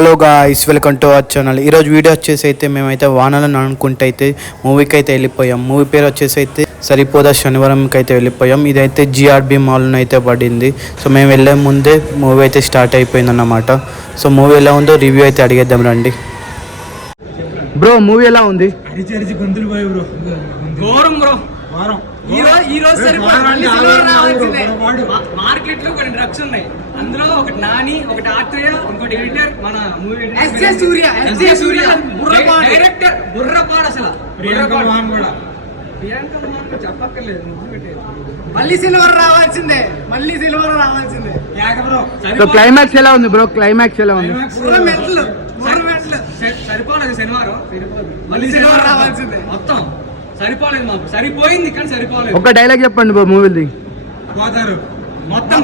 Hello guys, welcome to our channel. ఈరోజు video వచ్చేసి అయితే మేమైతే వానలను అనుకుంటే అయితే మూవీకి అయితే వెళ్ళిపోయాం. మూవీ పేరు వచ్చేసి అయితే సరిపోదా శనివారంకి అయితే వెళ్ళిపోయాం. ఇదైతే జిఆర్బి మాల్ని అయితే పడింది. సో మేము వెళ్ళే ముందే మూవీ అయితే స్టార్ట్ అయిపోయింది అన్నమాట. సో మూవీ ఎలా ఉందో రివ్యూ అయితే అడిగేద్దాం రండి. బ్రో మూవీ ఎలా ఉంది? మార్కెట్ లో కొన్ని డ్రగ్స్ ఉన్నాయి. అందులో ఒకటి నాని, ఒకటి ఆత్రేయ, ఇంకోటి ఎడిటర్ మన మూవీ సూర్య డైరెక్టర్ బుర్రపాడు. అసలు ప్రియాంక చెప్పక్కర్లేదు, మళ్ళీ సిల్వర్ రావాల్సిందే. క్లైమాక్స్ ఎలా ఉంది బ్రో? క్లైమాక్స్ ఎలా ఉంది? సరిపోలేదు శనివారం, మళ్ళీ సిల్వర్ రావాల్సిందే. మొత్తం సరిపోలేదు, మాకు సరిపోయింది కానీ సరిపోలేదు. ఒక డైలాగ్ చెప్పండి బ్రో మూవీది. మొత్తం